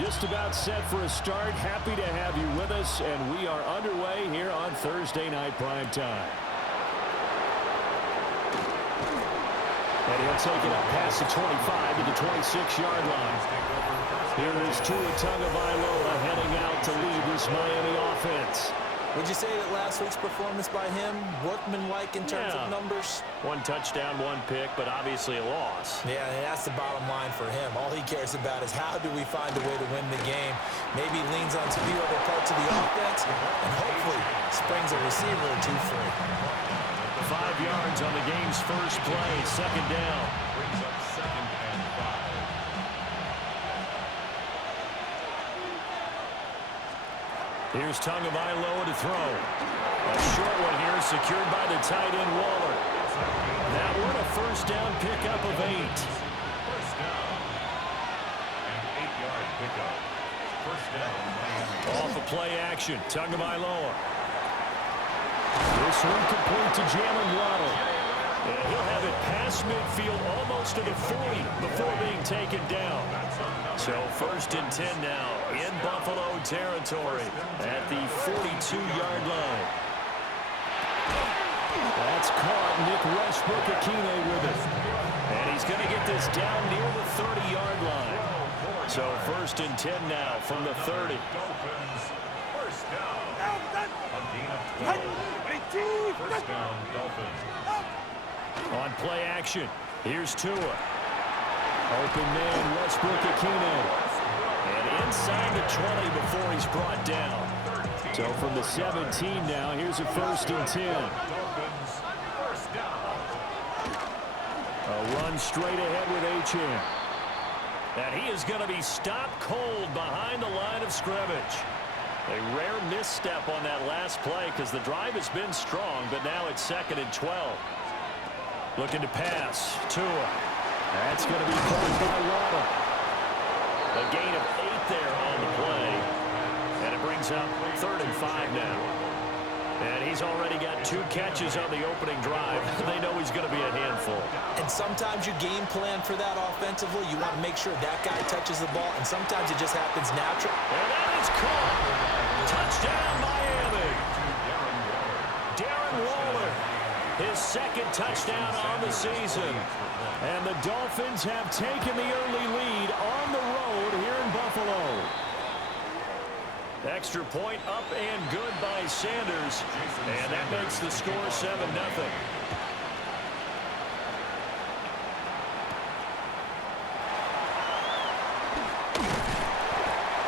just about set for a start. Happy to have you with us, and we are underway here on Thursday Night Prime Time. And he'll take it up past the 25 to the 26-yard line. Here is Tua Tagovailoa heading out to lead this Miami offense. Would you say that last week's performance by him, workmanlike in terms of numbers? One touchdown, one pick, but obviously a loss. Yeah, and that's the bottom line for him. All he cares about is how do we find a way to win the game. Maybe leans on a few other parts of the offense, and hopefully springs a receiver or two free. 5 yards on the game's first play, second down. Brings up 2nd and 5. Here's Tagovailoa to throw. A short one here, secured by the tight end Waller. That one a first down pickup of 8. First down. An 8-yard pickup. First down, Miami. Off of play action, Tagovailoa. This one complete to Jalen Waddle. And he'll have it past midfield almost to the 40 before being taken down. So 1st and 10 now in Buffalo territory at the 42-yard line. That's caught. Nick Westbrook-Akine with it. And he's going to get this down near the 30-yard line. So 1st and 10 now from the 30. Dolphins. First down. A gain of 12. First down, Dolphins. On play action, here's Tua. Open man, Westbrook-Akine. And inside the 20 before he's brought down. So from the 17 now, here's a 1st and 10. A run straight ahead with Achane. And he is going to be stopped cold behind the line of scrimmage. A rare misstep on that last play because the drive has been strong, but now it's 2nd and 12. Looking to pass. Tua. That's going to be caught by Waddle. A gain of 8 there on the play. And it brings up 3rd and 5 now. And he's already got 2 catches on the opening drive. They know he's going to be a handful. And sometimes you game plan for that offensively. You want to make sure that guy touches the ball, and sometimes it just happens natural. And that is caught. Touchdown, Miami. Darren Waller. His 2nd touchdown on the season. And the Dolphins have taken the early lead on the road here in Buffalo. Extra point up and good by Sanders. And that makes the score 7-0.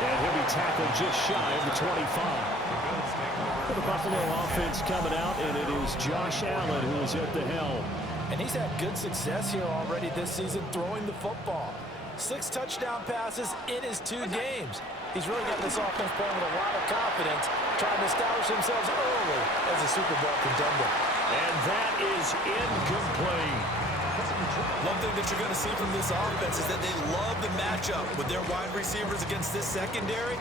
And he'll be tackled just shy of the 25. The Buffalo offense coming out, and it is Josh Allen who is at the helm. And he's had good success here already this season throwing the football. 6 touchdown passes in his 2 games. He's really got this offense playing with a lot of confidence, trying to establish themselves early as a Super Bowl contender. And that is incomplete. One thing that you're going to see from this offense is that they love the matchup with their wide receivers against this secondary.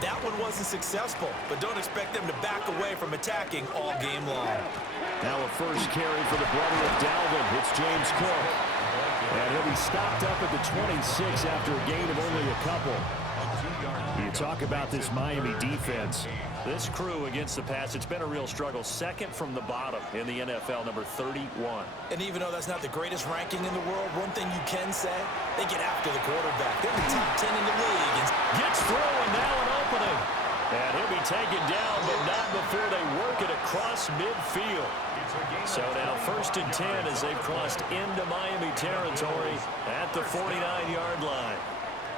That one wasn't successful, but don't expect them to back away from attacking all game long. Now a first carry for the brother of Dalvin. It's James Cook. And he'll be stopped up at the 26 after a gain of only a couple. You talk about this Miami defense. This crew against the pass, it's been a real struggle. 2nd from the bottom in the NFL, number 31. And even though that's not the greatest ranking in the world, one thing you can say, they get after the quarterback. They're the top 10 in the league. Gets through, and now an opening. And he'll be taken down, but not before they work it across midfield. So now 1st and 10 as they've crossed into Miami territory at the 49-yard line.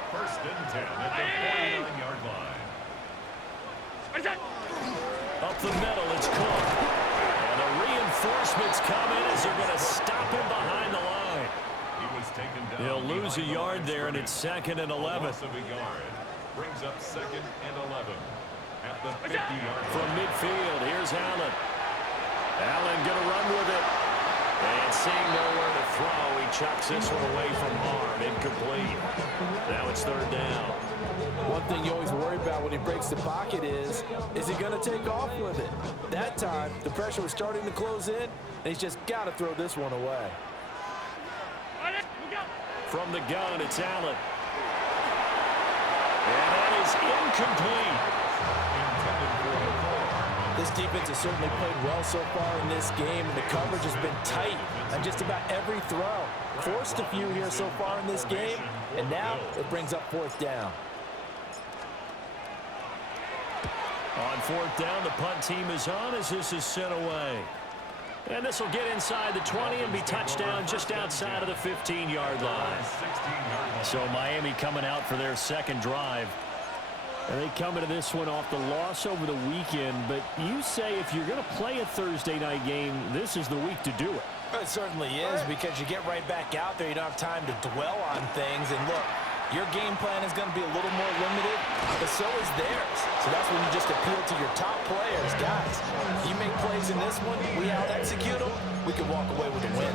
1st and 10 at the 49-yard line. Up the middle, it's Cook. And the reinforcements come in as they're going to stop him behind the line. He was taken down. He'll lose a yard there, and it's 2nd and 11. Loss of a yard. Brings up 2nd and 11 at the 50-yard line. From midfield, here's Allen. Allen going to run with it. And seeing nowhere to throw, he chucks this one away from harm. Incomplete. Now it's 3rd down. One thing you always worry about when he breaks the pocket is he going to take off with it? That time, the pressure was starting to close in, and he's just got to throw this one away. From the gun, it's Allen. And that is incomplete. This defense has certainly played well so far in this game, and the coverage has been tight on just about every throw. Forced a few here so far in this game, and now it brings up fourth down. On fourth down, the punt team is on as this is sent away. And this will get inside the 20 and be touchdown just outside of the 15-yard line. So Miami coming out for their second drive. And they come into this one off the loss over the weekend. But you say if you're going to play a Thursday night game, this is the week to do it. It certainly is, because you get right back out there. You don't have time to dwell on things. And look, your game plan is going to be a little more limited, but so is theirs. So that's when you just appeal to your top players. Guys, you make plays in this one, we out-execute them, we can walk away with a win.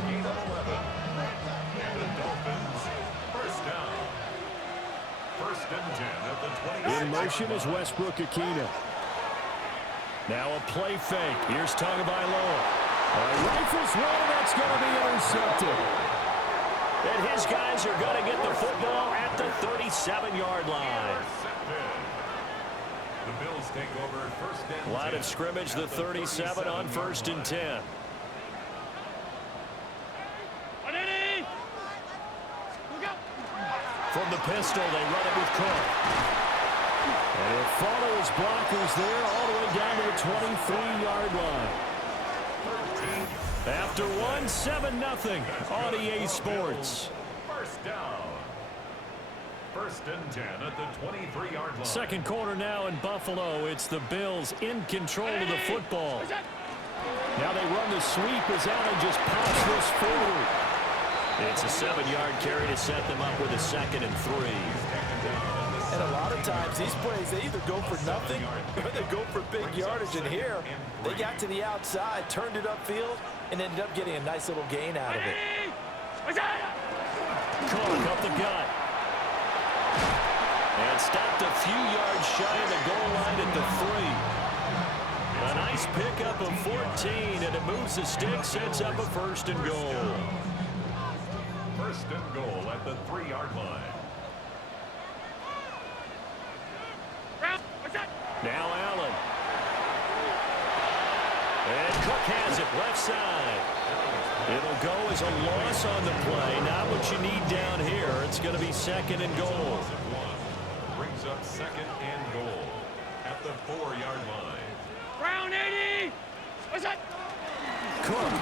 In motion is Westbrook-Ikhine. Now a play fake. Here's Tagovailoa. Rifles one, that's going to be intercepted. And his guys are going to get the football at the 37-yard line. The Bills take over first and 10. Line of scrimmage, the 37 on first and 10. From the pistol, they run it with Cook. And he'll follow his blockers there all the way down to the 23-yard line. After one, 7-0 on EA Sports. First down. First and 10 at the 23-yard line. Second quarter now in Buffalo. It's the Bills in control of the football. Now they run the sweep as Allen just pops this forward. It's a 7-yard carry to set them up with a 2nd and 3. And a lot of times, these plays, they either go for nothing or they go for big yardage. And here, they got to the outside, turned it upfield, and ended up getting a nice little gain out of it. Cook up the gut. And stopped a few yards shy of the goal line at the 3. A nice pickup of 14, and it moves the stick, sets up a 1st and goal. First and goal at the 3-yard line. Now Allen. And Cook has it left side. It'll go as a loss on the play. Not what you need down here. It's going to be 2nd and goal. Brings up 2nd and goal at the 4-yard line. Brown 80. What's that? Cook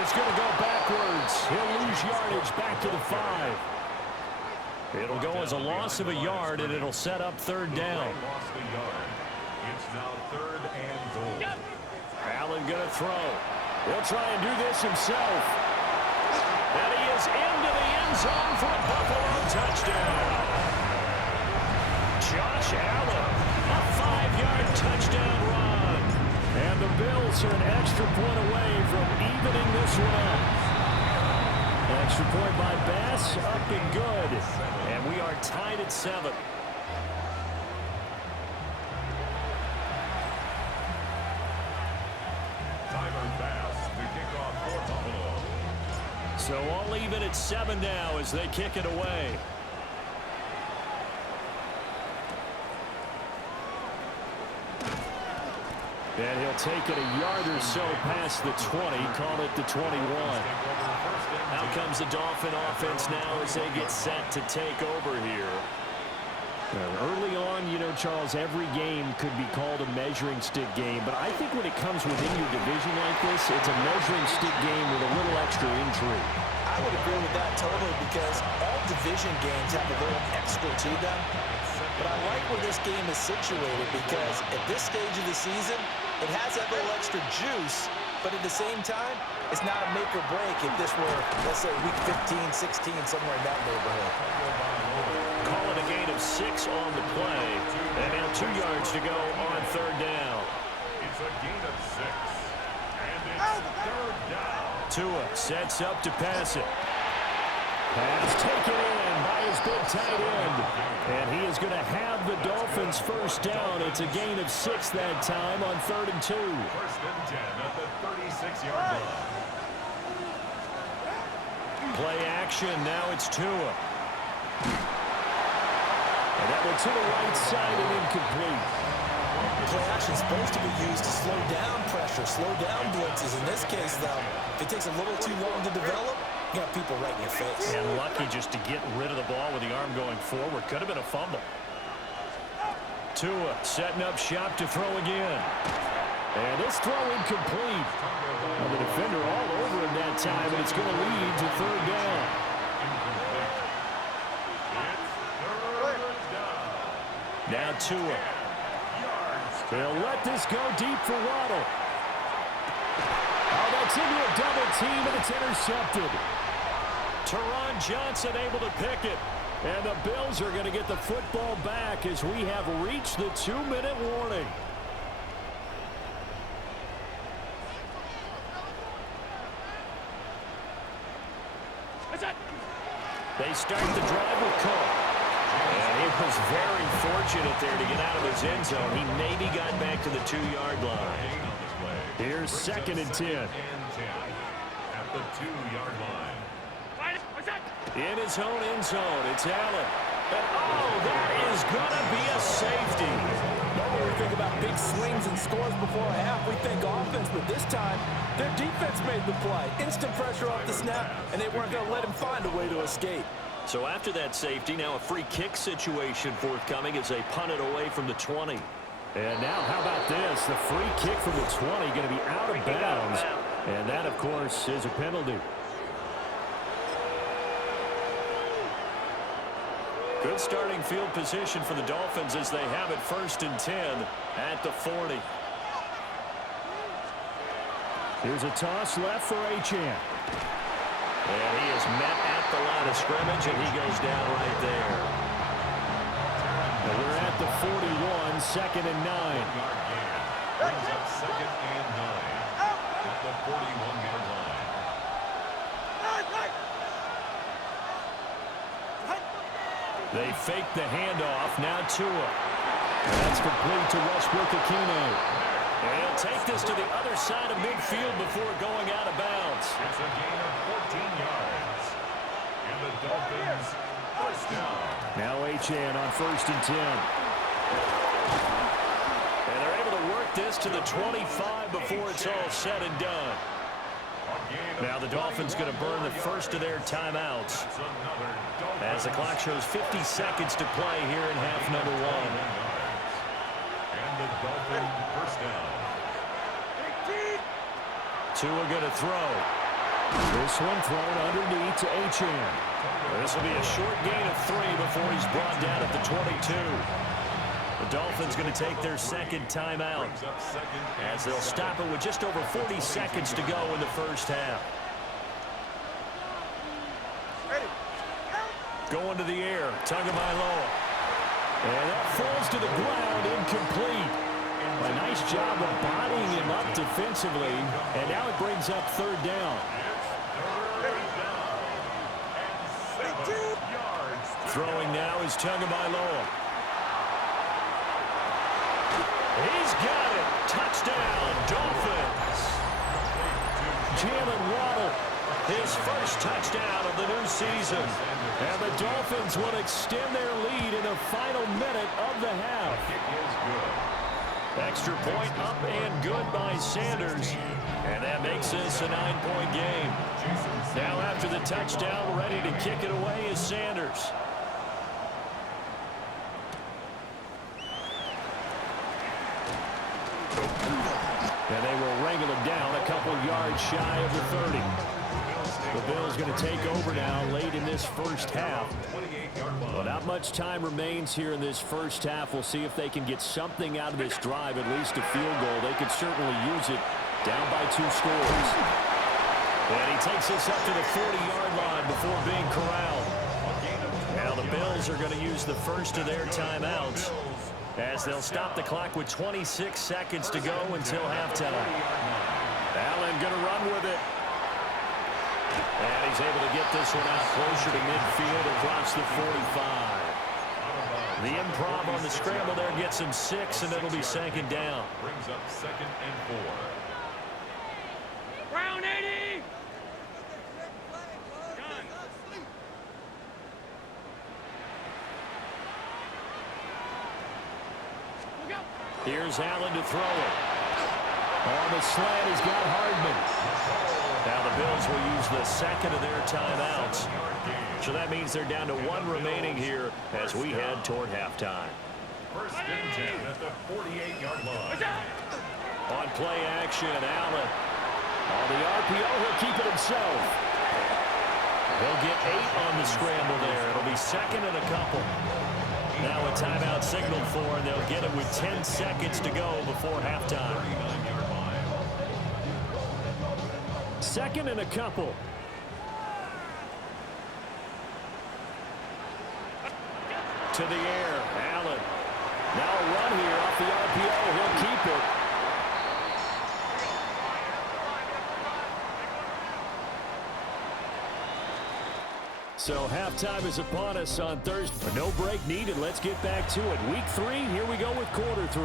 is going to go backwards. He'll lose yardage back to the 5. It'll go as a loss of a yard, and it'll set up 3rd down. Lost a yard. It's now 3rd and goal. Allen going to throw. He'll try and do this himself. And he is into the end zone for a Buffalo touchdown. Josh Allen, a 5-yard touchdown run. And the Bills are an extra point away from evening this one up. Extra point by Bass, up and good. And we are tied at 7. So all even at 7 now as they kick it away. And he'll take it a yard or so past the 20, call it the 21. Out comes the Dolphin offense now as they get set to take over here. Early on, you know, Charles, every game could be called a measuring stick game. But I think when it comes within your division like this, it's a measuring stick game with a little extra intrigue. I would agree with that totally, because all division games have a little extra to them. But I like where this game is situated, because at this stage of the season, it has that little extra juice. But at the same time, it's not a make or break if this were, let's say, week 15, 16, somewhere in that neighborhood. Call it a gain of 6 on the play. And now 2 yards to go on 3rd down. It's a gain of 6. And it's 3rd down. Tua sets up to pass it. Pass taken in by his big tight end. And he is going to have the Dolphins' 1st down. It's a gain of 6 that time on 3rd and 2. 1st and 10 at the 36-yard line. Play action. Now it's Tua. And that one to the right side and incomplete. Play action is supposed to be used to slow down pressure, slow down blitzes. In this case, though, if it takes a little too long to develop, you got people right in your face. And lucky just to get rid of the ball with the arm going forward. Could have been a fumble. Tua setting up shop to throw again. And this throw incomplete. Well, the defender all over him that time, and it's going to lead to third down. Now Tua. They'll let this go deep for Waddle. Oh, that's into a double team, and it's intercepted. Teron Johnson able to pick it. And the Bills are going to get the football back as we have reached the 2-minute warning. They start the drive with Cook. And he was very fortunate there to get out of his end zone. He maybe got back to the 2-yard line. Here's 2nd and 10. At the 2-yard line. In his own end zone, it's Allen. And oh, that is going to be a safety. Normally we think about big swings and scores before a half. We think offense, but this time, their defense made the play. Instant pressure off the snap, and they weren't going to let him find a way to escape. So after that safety, now a free kick situation forthcoming as they punt it away from the 20. And now, how about this? The free kick from the 20 going to be out of bounds. And that, of course, is a penalty. Good starting field position for the Dolphins as they have it 1st and 10 at the 40. Here's a toss left for Achane. And he is met at the line of scrimmage, and he goes down right there. And we're at the 41, 2nd and 9. Brings up 2nd and 9 at the 41-yard line. They fake the handoff. Now Tua. And that's complete to Westbrook-Ikhine. And he'll take this to the other side of midfield before going out of bounds. It's a gain of 14 yards. And the Dolphins first down. Now Achane on 1st and 10. And they're able to work this to the 25 before it's all said and done. Now the Dolphins going to burn the first of their timeouts as the clock shows 50 seconds to play here in half number 1. And the Dolphins first down. Tua going to throw. This one thrown underneath to Achane. This will be a short gain of 3 before he's brought down at the 22. The Dolphins going to take their 2nd timeout as they'll stop it with just over 40 seconds to go in the first half. Going to the air, Tagovailoa. And that falls to the ground, incomplete. A nice job of bodying him up defensively, and now it brings up 3rd down. Throwing now is Tagovailoa. He's got it. Touchdown, Dolphins. Jalen Waddle, his first touchdown of the new season. And the Dolphins will extend their lead in the final minute of the half. Extra point up and good by Sanders. And that makes this a 9-point game. Now after the touchdown, ready to kick it away is Sanders. And they will wrangle him down a couple yards shy of the 30. The Bills going to take over now late in this first half. Well, not much time remains here in this first half. We'll see if they can get something out of this drive, at least a field goal. They could certainly use it down by 2 scores. And he takes this up to the 40-yard line before being corralled. Now the Bills are going to use the first of their timeouts as they'll stop the clock with 26 seconds to go until halftime. Allen going to run with it. And he's able to get this one out closer to midfield across the 45. The improv on the scramble there gets him 6, and it'll be 2nd down. Brings up 2nd and 4. Brown 80! Done. Here's Allen to throw it. On the slant, he's got Hardman. Now the Bills will use the second of their timeouts. So that means they're down to 1 remaining here as we head toward halftime. First and 10 at the 48-yard line. On play action, Allen. On the RPO, he'll keep it himself. He'll get 8 on the scramble there. It'll be second and a couple. Now a timeout signaled for, and they'll get it with 10 seconds to go before halftime. Second and a couple. To the air, Allen. Now a run here off the RPO. He'll keep it. So halftime is upon us on Thursday. No break needed. Let's get back to it. Week 3, here we go with quarter 3.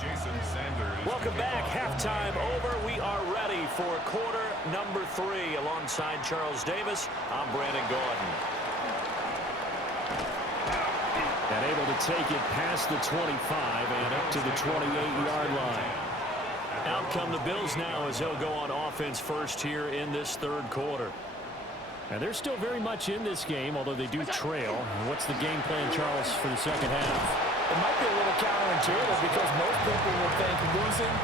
Jason Sanders. Welcome back. Halftime over. We are ready for quarter number 3. Alongside Charles Davis, I'm Brandon Gordon. And able to take it past the 25 and up to the 28-yard line. Out come the Bills now as they'll go on offense first here in this third quarter. And they're still very much in this game, although they do trail. What's the game plan, Charles, for the second half? It might be a little counterintuitive because most people will think losing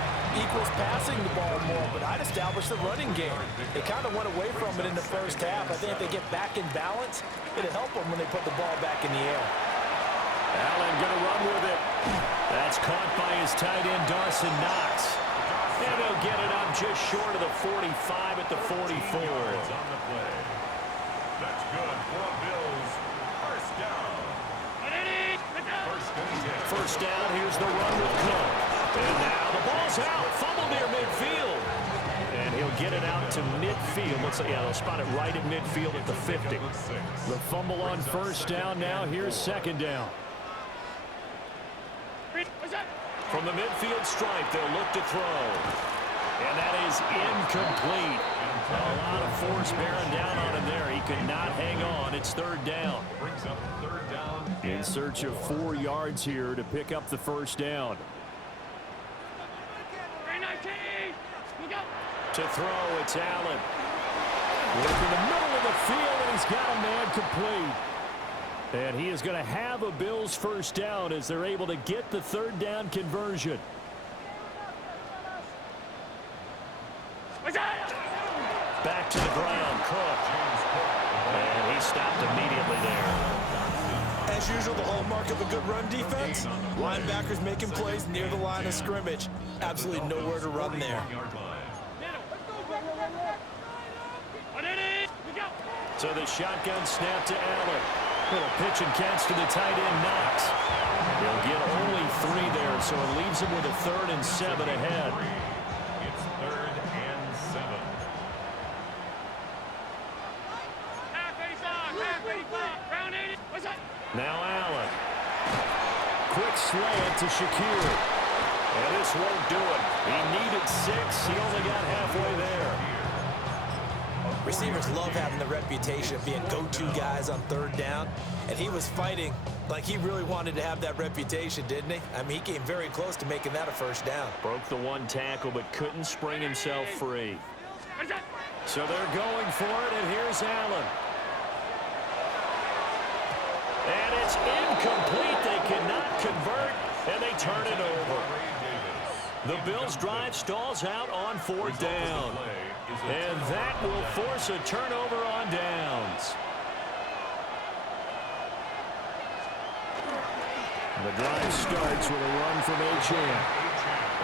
equals passing the ball more, but I'd establish the running game. They kind of went away from it in the first half. I think if they get back in balance, it'll help them when they put the ball back in the air. Allen going to run with it. That's caught by his tight end, Dawson Knox. And he'll get it up just short of the 45 at the 44. That's good for a Bills. First down. First down, here's the run with Cook. And now the ball's out. Fumble near midfield. And he'll get it out to midfield. Looks like, yeah, they'll spot it right at midfield at the 50. The fumble on first down now. Here's second down. From the midfield stripe, they'll look to throw. And that is incomplete. A lot of force bearing down on him there. He could not hang on. It's third down. Brings up third down. In search of 4 yards here to pick up the first down. To throw, it's Allen. Work in the middle of the field, and he's got a man complete. And he is going to have a Bills first down as they're able to get the third down conversion. Back to the ground, Cook. And he stopped immediately there. As usual, the hallmark of a good run defense, linebackers making plays near the line of scrimmage. Absolutely nowhere to run there. So the shotgun snap to Allen. Little pitch and catch to the tight end, Knox. He'll get only 3 there, so it leaves him with a 3rd and 7 ahead. It's 3rd and 7. Now Allen. Quick slant to Shakir. And this won't do it. He needed 6. He only got halfway there. Receivers love having the reputation of being go-to guys on third down, and he was fighting like he really wanted to have that reputation, didn't he? I mean, he came very close to making that a first down. Broke the 1 tackle, but couldn't spring himself free. So they're going for it, and here's Allen. And it's incomplete. They cannot convert, and they turn it over. The Bills' drive stalls out on 4th down. And that will force a turnover on downs. The drive starts with a run from H.M.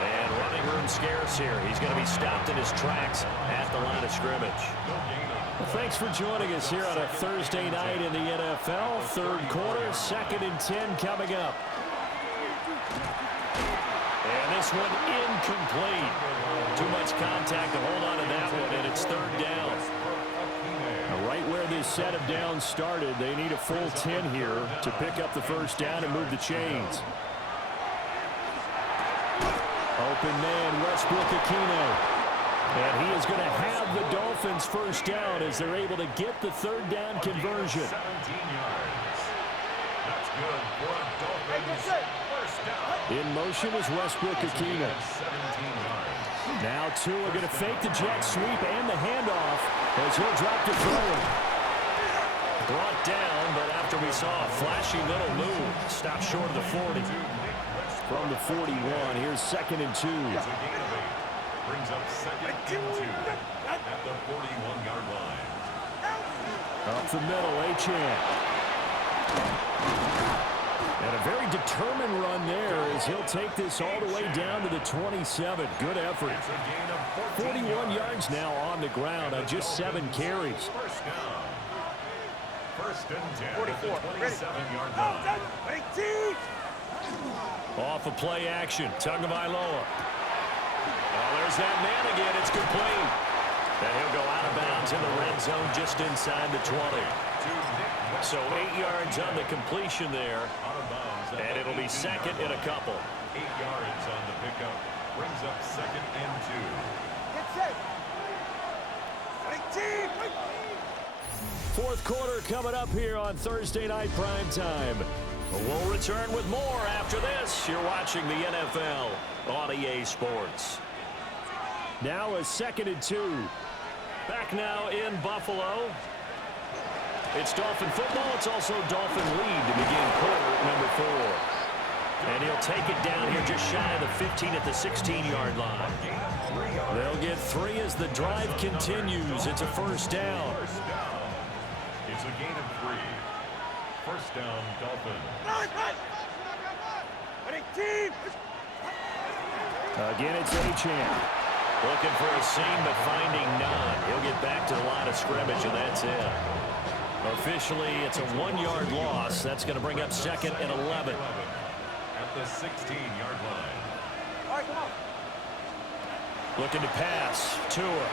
And running room scarce here. He's going to be stopped in his tracks at the line of scrimmage. Well, thanks for joining us here on a Thursday night in the NFL. Third quarter, 2nd and 10 coming up. And this one incomplete. Too much contact to hold on to that one, and it's 3rd down. Now, right where this set of downs started, they need a full 10 here to pick up the first down and move the chains. Open man, Westbrook-Ikhine. And he is going to have the Dolphins first down as they're able to get the third down conversion. 17 yards. That's good for a Dolphins first In motion is Westbrook-Ikhine. Now Tua going to fake the jet sweep and the handoff as he'll drop to throw it. Brought down, but after we saw a flashy little move, stopped short of the 40. From the 41, here's 2nd and 2. Brings up 2nd and 2 at the 41-yard line. Up the middle, Achane. And a very determined run there as he'll take this all the way down to the 27. Good effort. 41 yards now on the ground on just 7 carries. First down. 1st and 10 at the 27-yard line. Off of play action, Tagovailoa. Oh, there's that man again. It's complete. And he'll go out of bounds in the red zone just inside the 20. So 8 yards on the completion there. And it'll be 2nd and a couple. 8 yards on the pickup. Brings up 2nd and 2. Fourth quarter coming up here on Thursday Night Prime Time. We'll return with more after this. You're watching the NFL on EA Sports. Now a 2nd and 2. Back now in Buffalo. It's Dolphin football. It's also Dolphin lead to begin quarter number 4. And he'll take it down here just shy of the 15 at the 16-yard line. They'll get 3 as the drive continues. It's a first down. It's a gain of 3. First down, Dolphin. Again, it's Achane. Looking for a seam, but finding none. He'll get back to the line of scrimmage, and that's it. Officially, it's a 1-yard loss. That's going to bring up 2nd and 11. At the 16-yard line. All right, come on. Looking to pass. Tua.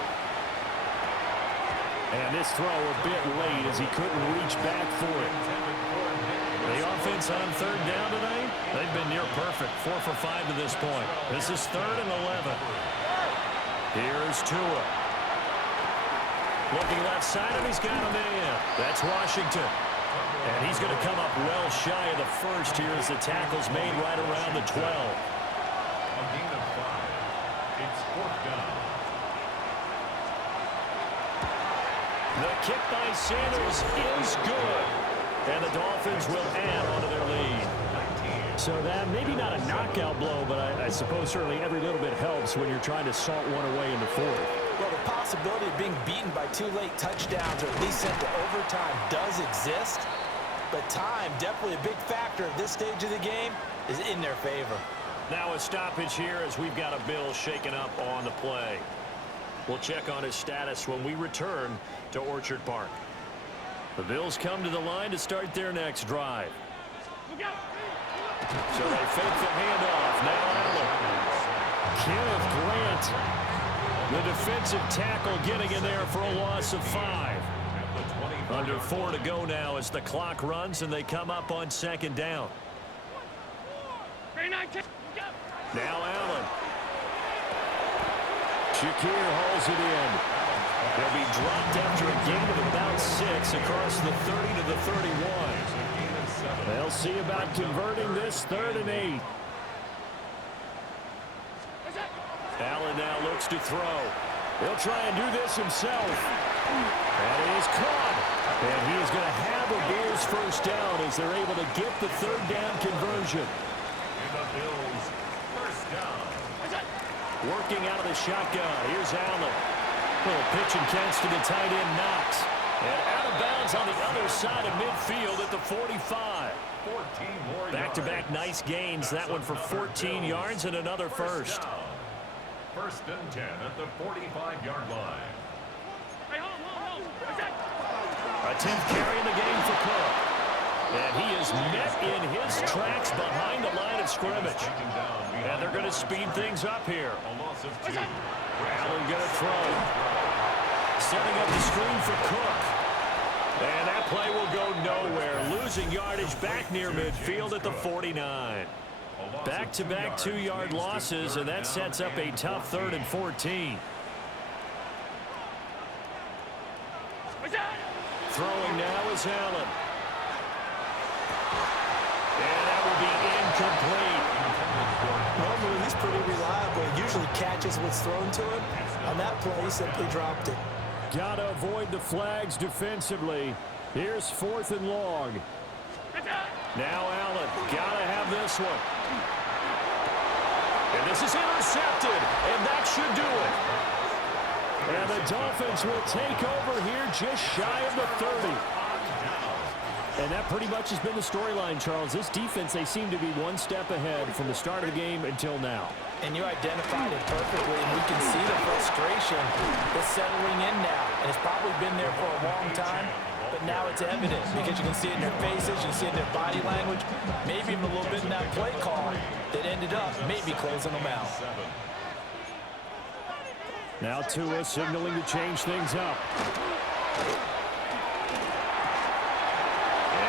And this throw a bit late as he couldn't reach back for it. The offense on 3rd down tonight, they've been near perfect. 4 for 5 to this point. This is 3rd and 11. Here's Tua. Looking left side, and he's got a man. That's Washington. And he's going to come up well shy of the first here as the tackle's made right around the 12. A gain of 5. It's 4th down. The kick by Sanders is good. And the Dolphins will add onto their lead. So that maybe not a knockout blow, but I suppose certainly every little bit helps when you're trying to salt one away in the 4th. Well, the possibility of being beaten by 2 late touchdowns or at least sent to overtime does exist. But time, definitely a big factor at this stage of the game, is in their favor. Now a stoppage here as we've got a Bill shaken up on the play. We'll check on his status when we return to Orchard Park. The Bills come to the line to start their next drive. So they fake the handoff. Now Allen. Kenneth Grant, the defensive tackle, getting in there for a loss of 5. Under 4 to go now as the clock runs and they come up on 2nd down. Now Allen. Shakir hauls it in. He'll be dropped after a gain of about 6 across the 30 to the 31. They'll see about converting this 3rd and 8. Allen now looks to throw. He'll try and do this himself. And it is caught. And he is going to have a Bills first down as they're able to get the 3rd down conversion. And the Bills first down. Working out of the shotgun. Here's Allen. Little pitch and catch to the tight end, Knox. And out of bounds on the other side of midfield at the 45. 14 more Back-to-back nice gains. That one for 14 yards and another first. down. 1st and 10 at the 45-yard line. A 10th carry in the game for Cook. And he is met in his tracks behind the line of scrimmage. And they're going to speed things up here. A loss of 2. Allen going to throw. Setting up the screen for Cook. And that play will go nowhere. Losing yardage back near midfield at the 49. Back-to-back 2-yard losses, and that sets up a tough 3rd and 14. Throwing now is Allen. And that will be incomplete. Normally, he's pretty reliable. He usually catches what's thrown to him. On that play, he simply dropped it. Got to avoid the flags defensively. Here's 4th and long. Now Allen, got to have this one. And this is intercepted, and that should do it. And the Dolphins will take over here just shy of the 30. And that pretty much has been the storyline, Charles. This defense, they seem to be one step ahead from the start of the game until now. And you identified it perfectly, and we can see the frustration that's settling in now. And it's probably been there for a long time, but now it's evident because you can see it in their faces, you can see it in their body language, maybe even a little bit in that play call that ended up maybe closing them out. Now Tua signaling to change things up.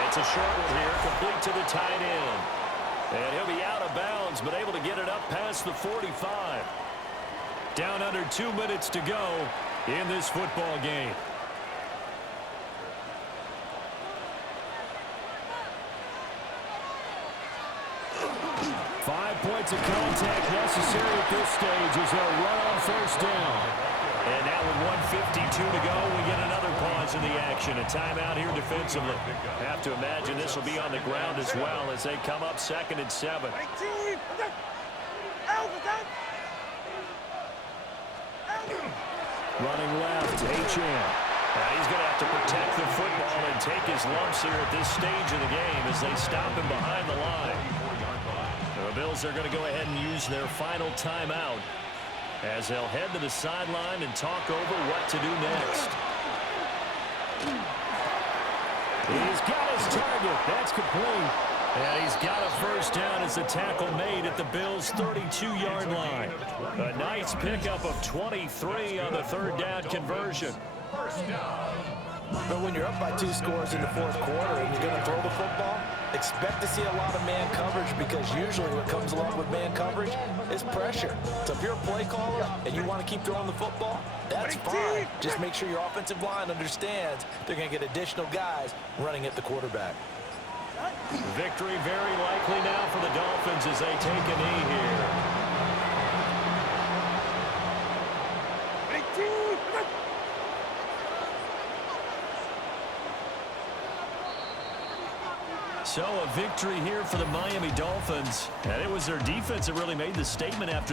It's a short one here, complete to the tight end. And he'll be out of bounds, but able to get it up past the 45. Down under 2 minutes to go in this football game. Points of contact necessary at this stage as they'll run on first down. And now with 1:52 to go, we get another pause in the action. A timeout here defensively. Have to imagine this will be on the ground as well as they come up 2nd and 7. Running left, H.M. He's going to have to protect the football and take his lumps here at this stage of the game as they stop him behind the line. The Bills are going to go ahead and use their final timeout as they'll head to the sideline and talk over what to do next. He's got his target. That's complete. And he's got a first down as the tackle made at the Bills' 32-yard line. A nice pickup of 23 on the 3rd down conversion. But when you're up by 2 scores in the 4th quarter and you're going to throw the football, expect to see a lot of man coverage because usually what comes along with man coverage is pressure. So if you're a play caller and you want to keep throwing the football, that's fine. Just make sure your offensive line understands they're going to get additional guys running at the quarterback. Victory very likely now for the Dolphins as they take a knee here. So a victory here for the Miami Dolphins. And it was their defense that really made the statement after